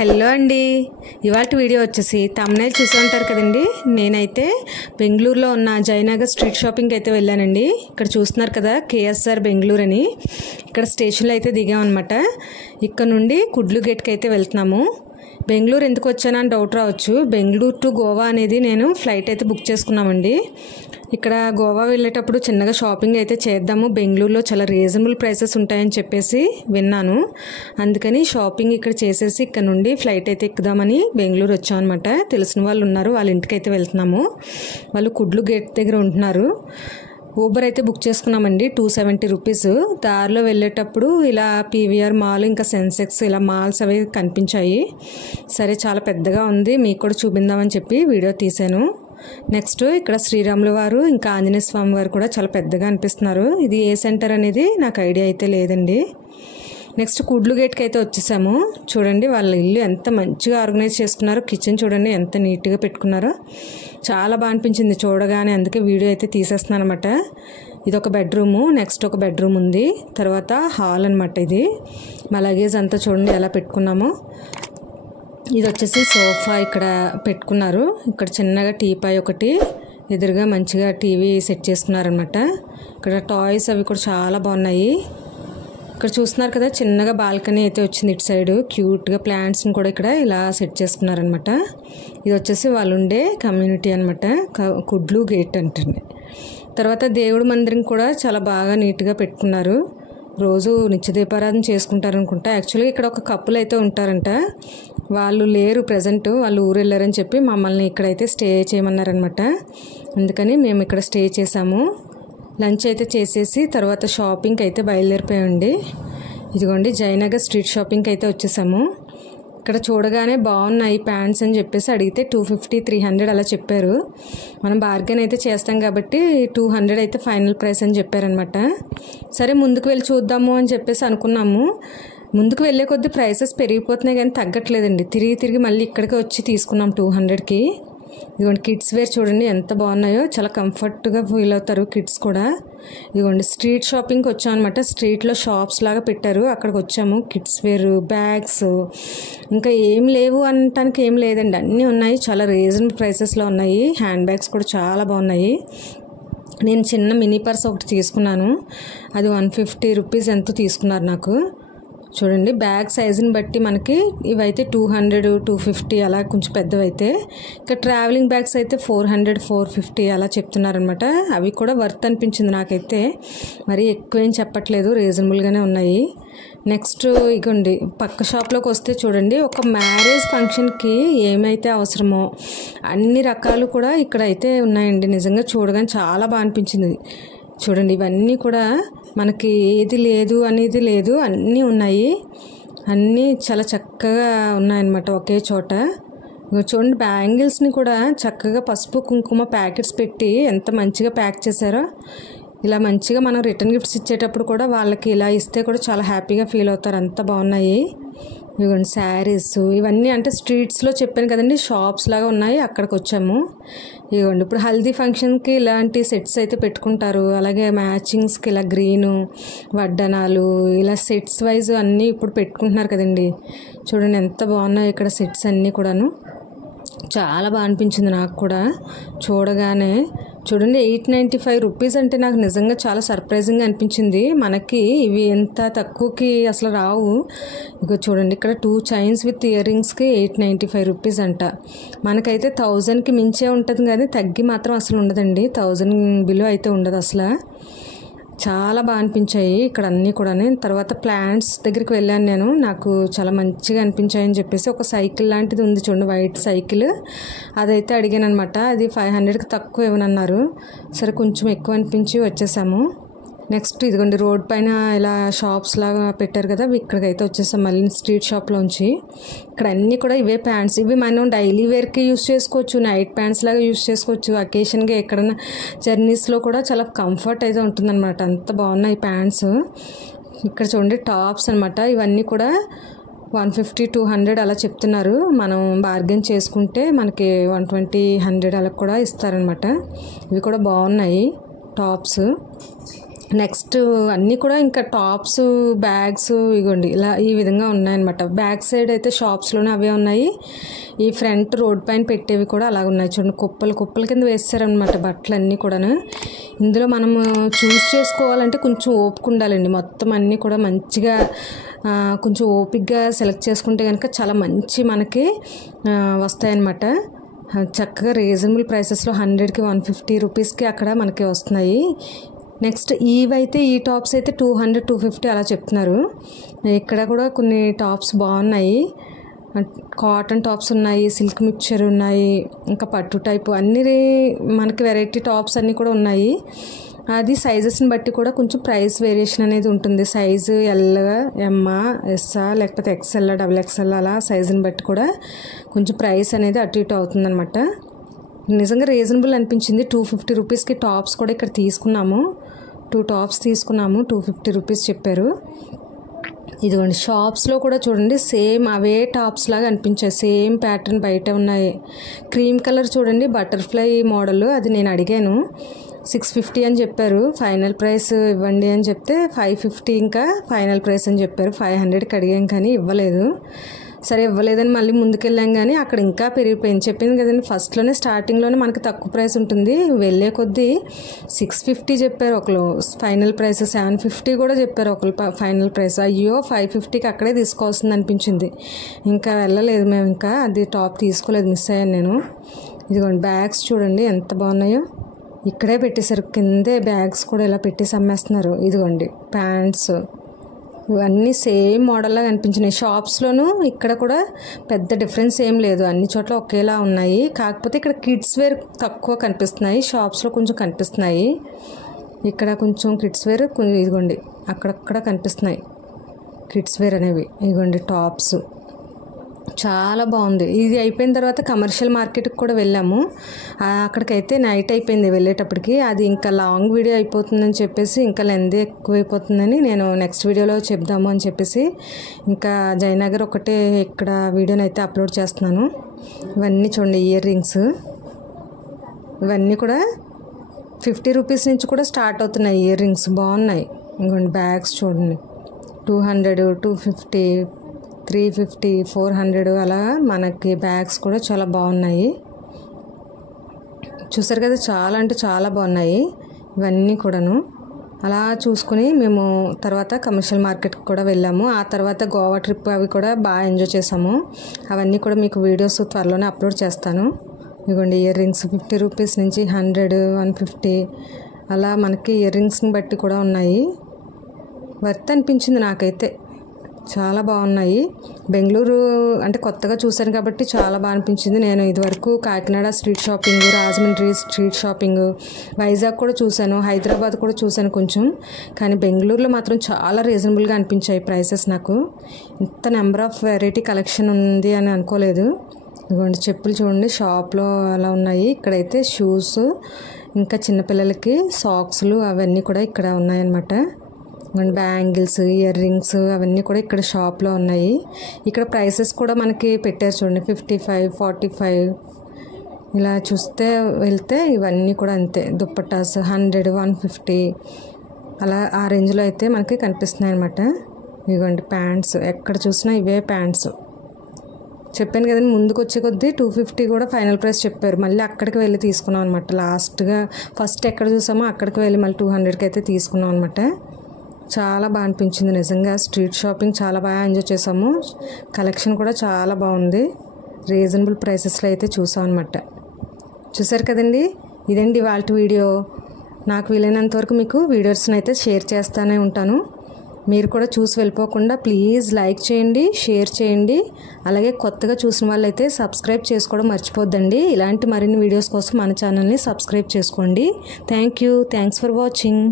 Hello అండి, ఇవాల్టి video వచ్చేసి తమ్నైల్ చూసి ఉంటారు కదండి. నేనైతే బెంగళూరులో ఉన్న జయనగర్ స్ట్రీట్ షాపింగ్కి అయితే వెళ్ళానండి. ఇక్కడ చూస్తున్నారు కదా కేఎస్ఆర్ బెంగళూరు అని. ఇక్కడ స్టేషన్లో అయితే దిగామన్నమాట. ఇక్కడ నుండి కుడ్లు గేట్కి అయితే వెళ్తున్నాము. బెంగళూరు ఎందుకు వచ్చానని డౌట్ రావచ్చు. బెంగళూరు టు గోవా అనేది నేను ఫ్లైట్ అయితే బుక్ చేసుకున్నామండి. ఇక్కడ గోవా వెళ్ళేటప్పుడు చిన్నగా షాపింగ్ అయితే చేద్దాము, బెంగళూరులో చాలా రీజనబుల్ ప్రైసెస్ ఉంటాయని చెప్పేసి విన్నాను. అందుకని షాపింగ్ ఇక్కడ చేసేసి ఇక్కడ నుండి ఫ్లైట్ అయితే ఎక్కుదామని బెంగళూరు వచ్చామన్నమాట. తెలిసిన వాళ్ళు ఉన్నారు, వాళ్ళ ఇంటికి అయితే వెళ్తున్నాము. వాళ్ళు కుడ్లు గేట్ దగ్గర ఉంటున్నారు. ఊబర్ అయితే బుక్ చేసుకున్నామండి, 270 రూపీస్. దారిలో వెళ్ళేటప్పుడు ఇలా పీవీఆర్ మాల్ ఇంకా సెన్సెక్స్ ఇలా మాల్స్ అవి కనిపించాయి. సరే చాలా పెద్దగా ఉంది, మీకు కూడా చూపిందామని చెప్పి వీడియో తీశాను. నెక్స్ట్ ఇక్కడ శ్రీరాముల వారు ఇంకా ఆంజనేయ స్వామి వారు కూడా చాలా పెద్దగా అనిపిస్తున్నారు. ఇది ఏ సెంటర్ అనేది నాకు ఐడియా అయితే లేదండి. నెక్స్ట్ కుడ్లు గేట్కి అయితే వచ్చేసాము. చూడండి వాళ్ళ ఇల్లు ఎంత మంచిగా ఆర్గనైజ్ చేసుకున్నారో. కిచెన్ చూడండి ఎంత నీట్గా పెట్టుకున్నారో, చాలా బాగా అనిపించింది చూడగానే. అందుకే వీడియో అయితే తీసేస్తున్నాను అనమాట. ఇది ఒక బెడ్రూము, నెక్స్ట్ ఒక బెడ్రూమ్ ఉంది, తర్వాత హాల్ అనమాట. ఇది మా లగేజ్ అంతా చూడండి ఎలా పెట్టుకున్నామో. ఇది వచ్చేసి సోఫా ఇక్కడ పెట్టుకున్నారు. ఇక్కడ చిన్నగా టీపాయ్ ఒకటి, ఎదురుగా మంచిగా టీవీ సెట్ చేసుకున్నారనమాట. ఇక్కడ టాయ్స్ అవి కూడా చాలా బాగున్నాయి. ఇక్కడ చూస్తున్నారు కదా చిన్నగా బాల్కనీ అయితే వచ్చింది ఇటు సైడ్. క్యూట్గా ప్లాంట్స్ని కూడా ఇక్కడ ఇలా సెట్ చేసుకున్నారనమాట. ఇది వచ్చేసి వాళ్ళు ఉండే కమ్యూనిటీ అనమాట, కుడ్లు గేట్ అంటుంది. తర్వాత దేవుడి మందిరం కూడా చాలా బాగా నీట్గా పెట్టుకున్నారు. రోజు నిత్య దీపారాధన చేసుకుంటారనుకుంటా. యాక్చువల్గా ఇక్కడ ఒక కప్పులు అయితే ఉంటారంట, వాళ్ళు లేరు ప్రజెంట్, వాళ్ళు ఊరు వెళ్ళారని చెప్పి మమ్మల్ని ఇక్కడైతే స్టే చేయమన్నారనమాట. అందుకని మేము ఇక్కడ స్టే చేసాము. లంచ్ అయితే చేసేసి తర్వాత షాపింగ్కి అయితే బయలుదేరిపోయామండి. ఇదిగోండి జయనగర్ స్ట్రీట్ షాపింగ్కి అయితే వచ్చేసాము. ఇక్కడ చూడగానే బాగున్నాయి ప్యాంట్స్ అని చెప్పేసి అడిగితే 250, 300 అలా చెప్పారు. మనం బార్గెన్ అయితే చేస్తాం కాబట్టి 200 అయితే ఫైనల్ ప్రైస్ అని చెప్పారనమాట. సరే ముందుకు వెళ్ళి చూద్దాము అని చెప్పేసి అనుకున్నాము. ముందుకు వెళ్ళే కొద్దీ ప్రైసెస్ పెరిగిపోతున్నాయి కానీ తగ్గట్లేదండి. తిరిగి మళ్ళీ ఇక్కడికి వచ్చి తీసుకున్నాం 200కి. ఇదిగోండి కిడ్స్ వేర్ చూడండి ఎంత బాగున్నాయో, చాలా కంఫర్ట్గా ఫీల్ అవుతారు కిడ్స్ కూడా. ఇదిగోండి స్ట్రీట్ షాపింగ్కి వచ్చాం అనమాట. స్ట్రీట్లో షాప్స్ లాగా పెట్టారు, అక్కడికి వచ్చాము. కిడ్స్ వేర్, బ్యాగ్స్, ఇంకా ఏం లేవు అనటానికి ఏం లేదండి, అన్నీ ఉన్నాయి. చాలా రీజనబుల్ ప్రైసెస్లో ఉన్నాయి. హ్యాండ్ బ్యాగ్స్ కూడా చాలా బాగున్నాయి. నేను చిన్న మినీ పర్స్ ఒకటి తీసుకున్నాను, అది 150 రూపీస్ ఎంతో తీసుకున్నారు నాకు. చూడండి బ్యాగ్ సైజుని బట్టి మనకి ఇవైతే 200, 250 అలా కొంచెం పెద్దవైతే. ఇంకా ట్రావెలింగ్ బ్యాగ్స్ అయితే 400, 450 అలా చెప్తున్నారనమాట. అవి కూడా వర్త్ అనిపించింది నాకైతే, మరి ఎక్కువ ఏం చెప్పట్లేదు, రీజనబుల్గానే ఉన్నాయి. నెక్స్ట్ ఇగోండి పక్క షాప్లోకి వస్తే చూడండి, ఒక మ్యారేజ్ ఫంక్షన్కి ఏమైతే అవసరమో అన్ని రకాలు కూడా ఇక్కడ అయితే ఉన్నాయండి. నిజంగా చూడగానే చాలా బాగా అనిపించింది. చూడండి ఇవన్నీ కూడా మనకి ఏది లేదు అనేది లేదు, అన్నీ ఉన్నాయి. అన్నీ చాలా చక్కగా ఉన్నాయన్నమాట ఒకే చోట. చూడండి బ్యాంగిల్స్ని కూడా చక్కగా పసుపు కుంకుమ ప్యాకెట్స్ పెట్టి ఎంత మంచిగా ప్యాక్ చేశారో. ఇలా మంచిగా మనం రిటర్న్ గిఫ్ట్స్ ఇచ్చేటప్పుడు కూడా వాళ్ళకి ఇలా ఇస్తే కూడా చాలా హ్యాపీగా ఫీల్ అవుతారు, అంత బాగున్నాయి. ఇవ్వండి శారీస్, ఇవన్నీ అంటే స్ట్రీట్స్లో చెప్పాను కదండి షాప్స్ లాగా ఉన్నాయి, అక్కడికి వచ్చాము. ఇవ్వండి ఇప్పుడు హల్దీ ఫంక్షన్కి ఇలాంటి సెట్స్ అయితే పెట్టుకుంటారు. అలాగే మ్యాచింగ్స్కి ఇలా గ్రీను, వడ్డనాలు, ఇలా సెట్స్ వైజ్ అన్నీ ఇప్పుడు పెట్టుకుంటున్నారు కదండి. చూడండి ఎంత బాగున్నాయి ఇక్కడ సెట్స్ అన్నీ కూడాను. చాలా బాగా అనిపించింది నాకు కూడా చూడగానే. చూడండి 895 రూపీస్ అంటే నాకు నిజంగా చాలా సర్ప్రైజింగ్గా అనిపించింది. మనకి ఇవి ఎంత తక్కువకి అసలు రావు. ఇక చూడండి ఇక్కడ 2 చైన్స్ విత్ ఇయర్ రింగ్స్కి 895 రూపీస్ అంట. మనకైతే 1000కి మించే ఉంటుంది కానీ తగ్గి మాత్రం అసలు ఉండదండి, 1000 బిలో అయితే ఉండదు అసలు. చాలా బాగా అనిపించాయి ఇక్కడ అన్నీ కూడా. తర్వాత ప్లాంట్స్ దగ్గరికి వెళ్ళాను నేను, నాకు చాలా మంచిగా అనిపించాయని చెప్పేసి ఒక సైకిల్ లాంటిది ఉంది చూడండి, వైట్ సైకిల్, అదైతే అడిగాను అనమాట. అది 500కి తక్కువ ఇవ్వనన్నారు. సరే కొంచెం ఎక్కువ అనిపించి వచ్చేసాము. నెక్స్ట్ ఇదిగోండి రోడ్ పైన ఇలా షాప్స్ లాగా పెట్టారు కదా, ఇక్కడికైతే వచ్చేసాం మళ్ళీ స్ట్రీట్ షాప్లోంచి. ఇక్కడ అన్నీ కూడా ఇవే ప్యాంట్స్, ఇవి మనం డైలీ వేర్కి యూస్ చేసుకోవచ్చు, నైట్ ప్యాంట్స్ లాగా యూస్ చేసుకోవచ్చు, అకేషన్గా ఎక్కడన్నా జర్నీస్లో కూడా చాలా కంఫర్ట్ అయితే ఉంటుందన్నమాట. అంత బాగున్నాయి ప్యాంట్స్. ఇక్కడ చూడండి టాప్స్ అనమాట, ఇవన్నీ కూడా 150, 200 అలా చెప్తున్నారు. మనం బార్గెన్ చేసుకుంటే మనకి 120, 100 అలా కూడా ఇస్తారనమాట. ఇవి కూడా బాగున్నాయి టాప్స్. నెక్స్ట్ అన్నీ కూడా ఇంకా టాప్స్, బ్యాగ్స్ ఇగోండి ఇలా ఈ విధంగా ఉన్నాయన్నమాట. బ్యాక్ సైడ్ అయితే షాప్స్లోనే అవే ఉన్నాయి. ఈ ఫ్రంట్ రోడ్ పైన పెట్టేవి కూడా అలాగ ఉన్నాయి. చూడండి, కుప్పల కింద వేస్తారనమాట బట్టలు అన్నీ కూడాను. ఇందులో మనము చూస్ చేసుకోవాలంటే కొంచెం ఓపిక ఉండాలండి. మొత్తం అన్నీ కూడా మంచిగా కొంచెం ఓపికగా సెలెక్ట్ చేసుకుంటే కనుక చాలా మంచి మనకి వస్తాయన్నమాట. చక్కగా రీజనబుల్ ప్రైసెస్లో 100కి 150 రూపీస్కి అక్కడ మనకి వస్తున్నాయి. నెక్స్ట్ ఇవైతే ఈ టాప్స్ అయితే 200, 250 అలా చెప్తున్నారు. ఇక్కడ కూడా కొన్ని టాప్స్ బాగున్నాయి. కాటన్ టాప్స్ ఉన్నాయి, సిల్క్ మిక్చర్ ఉన్నాయి, ఇంకా పట్టు టైపు అన్ని మనకి వెరైటీ టాప్స్ అన్నీ కూడా ఉన్నాయి. అది సైజెస్ని బట్టి కూడా కొంచెం ప్రైస్ వేరియేషన్ అనేది ఉంటుంది. సైజు ఎల్, ఎమ్, ఎస్ లేకపోతే ఎక్స్ఎల్, XXL అలా సైజుని బట్టి కూడా కొంచెం ప్రైస్ అనేది అటు ఇటు అవుతుందన్నమాట. నిజంగా రీజనబుల్ అనిపించింది. 250 రూపీస్కి టాప్స్ కూడా ఇక్కడ తీసుకున్నాము. 2 టాప్స్ తీసుకున్నాము, 250 రూపీస్ చెప్పారు. ఇదిగోండి, షాప్స్లో కూడా చూడండి సేమ్ అవే టాప్స్ లాగా అనిపించాయి. సేమ్ ప్యాటర్న్ బయట ఉన్నాయి. క్రీమ్ కలర్ చూడండి, బటర్ఫ్లై మోడల్. అది నేను అడిగాను, 650 అని చెప్పారు. ఫైనల్ ప్రైస్ ఇవ్వండి అని చెప్తే 550 ఇంకా ఫైనల్ ప్రైస్ అని చెప్పారు. 500కి అడిగాం కానీ ఇవ్వలేదు. సరే ఇవ్వలేదని మళ్ళీ ముందుకెళ్ళాం కానీ అక్కడ ఇంకా పెరిగిపోయింది. చెప్పింది కదండి, ఫస్ట్లోనే స్టార్టింగ్లోనే మనకి తక్కువ ప్రైస్ ఉంటుంది. వెళ్ళే కొద్దీ 650 చెప్పారు ఒకరు ఫైనల్ ప్రైస్, 750 కూడా చెప్పారు ఒకరు ఫైనల్ ప్రైస్. అయ్యో 550కి అక్కడే తీసుకోవాల్సింది అనిపించింది. ఇంకా వెళ్ళలేదు మేము. ఇంకా అది టాప్ తీసుకోలేదు, మిస్ అయ్యాను నేను. ఇదిగోండి, బ్యాగ్స్ చూడండి ఎంత బాగున్నాయో. ఇక్కడే పెట్టేశారు, కిందే బ్యాగ్స్ కూడా ఇలా పెట్టేసి అమ్మేస్తున్నారు. ఇదిగోండి ప్యాంట్స్, ఇవన్నీ సేమ్ మోడల్లాగా అనిపించినాయి. షాప్స్లోనూ ఇక్కడ కూడా పెద్ద డిఫరెన్స్ ఏం లేదు, అన్ని చోట్ల ఒకేలా ఉన్నాయి. కాకపోతే ఇక్కడ కిడ్స్ వేర్ తక్కువ కనిపిస్తున్నాయి, షాప్స్లో కొంచెం కనిపిస్తున్నాయి. ఇక్కడ కొంచెం కిడ్స్ వేర్ ఇదిగోండి అక్కడక్కడ కనిపిస్తున్నాయి కిడ్స్ వేర్ అనేవి. ఇదిగోండి టాప్స్ చాలా బాగుంది. ఇది అయిపోయిన తర్వాత కమర్షియల్ మార్కెట్కి కూడా వెళ్ళాము. అక్కడికైతే నైట్ అయిపోయింది వెళ్ళేటప్పటికి. అది ఇంకా లాంగ్ వీడియో అయిపోతుందని చెప్పేసి, ఇంకా లెంత్ ఎక్కువైపోతుందని నేను నెక్స్ట్ వీడియోలో చెప్దాము అని చెప్పేసి ఇంకా జయనగర్ ఒకటే ఇక్కడ వీడియోని అయితే అప్లోడ్ చేస్తున్నాను. ఇవన్నీ చూడండి, ఇయర్ రింగ్స్ ఇవన్నీ కూడా 50 రూపీస్ నుంచి కూడా స్టార్ట్ అవుతున్నాయి. ఇయర్ రింగ్స్ బాగున్నాయి. ఇంకోండి బ్యాగ్స్ చూడండి, 200, 250, 350, 400 అలా మనకి బ్యాగ్స్ కూడా చాలా బాగున్నాయి. చూసారు కదా, చాలా అంటే చాలా బాగున్నాయి ఇవన్నీ కూడాను. అలా చూసుకుని మేము తర్వాత కమర్షియల్ మార్కెట్కి కూడా వెళ్ళాము. ఆ తర్వాత గోవా ట్రిప్ అవి కూడా బాగా ఎంజాయ్ చేసాము. అవన్నీ కూడా మీకు వీడియోస్ త్వరలోనే అప్లోడ్ చేస్తాను. ఇదిగోండి ఇయర్ రింగ్స్ 50 రూపీస్ నుంచి 100, 150 అలా మనకి ఇయర్ రింగ్స్ని బట్టి కూడా ఉన్నాయి. వర్త్ అనిపించింది నాకైతే, చాలా బాగున్నాయి. బెంగళూరు అంటే కొత్తగా చూశాను కాబట్టి చాలా బాగా అనిపించింది. నేను ఇదివరకు Kakinada street shopping, Rajahmundry street shopping, Vizag కూడా చూశాను, హైదరాబాద్ కూడా చూశాను కొంచెం. కానీ బెంగళూరులో మాత్రం చాలా రీజనబుల్గా అనిపించాయి ప్రైసెస్ నాకు. ఇంత నెంబర్ ఆఫ్ వెరైటీ కలెక్షన్ ఉంది అని అనుకోలేదు. ఇదిగోండి చెప్పులు చూడండి, షాప్లో అలా ఉన్నాయి. ఇక్కడైతే షూస్, ఇంకా చిన్నపిల్లలకి సాక్స్లు అవన్నీ కూడా ఇక్కడ ఉన్నాయన్నమాట. బ్యాంగిల్స్, ఇయర్ రింగ్స్ అవన్నీ కూడా ఇక్కడ షాప్లో ఉన్నాయి. ఇక్కడ ప్రైసెస్ కూడా మనకి పెట్టారు చూడండి, 55, 45 ఇలా చూస్తే వెళ్తే ఇవన్నీ కూడా అంతే. దుప్పటాస్ 100, 150 అలా ఆ రేంజ్లో అయితే మనకి కనిపిస్తున్నాయి అన్నమాట. ఇదిగోండి ప్యాంట్స్, ఎక్కడ చూసినా ఇవే ప్యాంట్స్. చెప్పాను కదండి, ముందుకు వచ్చే కొద్దీ 250 కూడా ఫైనల్ ప్రైస్ చెప్పారు. మళ్ళీ అక్కడికి వెళ్ళి తీసుకున్నాం అనమాట. లాస్ట్గా ఫస్ట్ ఎక్కడ చూసామో అక్కడికి వెళ్ళి మళ్ళీ 200కి అయితే తీసుకున్నాం అనమాట. చాలా బాగా అనిపించింది నిజంగా. స్ట్రీట్ షాపింగ్ చాలా బాగా ఎంజాయ్ చేసాము. కలెక్షన్ కూడా చాలా బాగుంది. రీజనబుల్ ప్రైసెస్లో అయితే చూసాం అనమాట. చూసారు కదండి, ఇదండి ఇవాళ వీడియో. నాకు వీలైనంత వరకు మీకు వీడియోస్ని అయితే షేర్ చేస్తూనే ఉంటాను. మీరు కూడా చూసి వెళ్ళిపోకుండా ప్లీజ్ లైక్ చేయండి, షేర్ చేయండి. అలాగే కొత్తగా చూసిన వాళ్ళైతే సబ్స్క్రైబ్ చేసుకోవడం మర్చిపోద్దండి. ఇలాంటి మరిన్ని వీడియోస్ కోసం మన ఛానల్ని సబ్స్క్రైబ్ చేసుకోండి. Thanks for watching.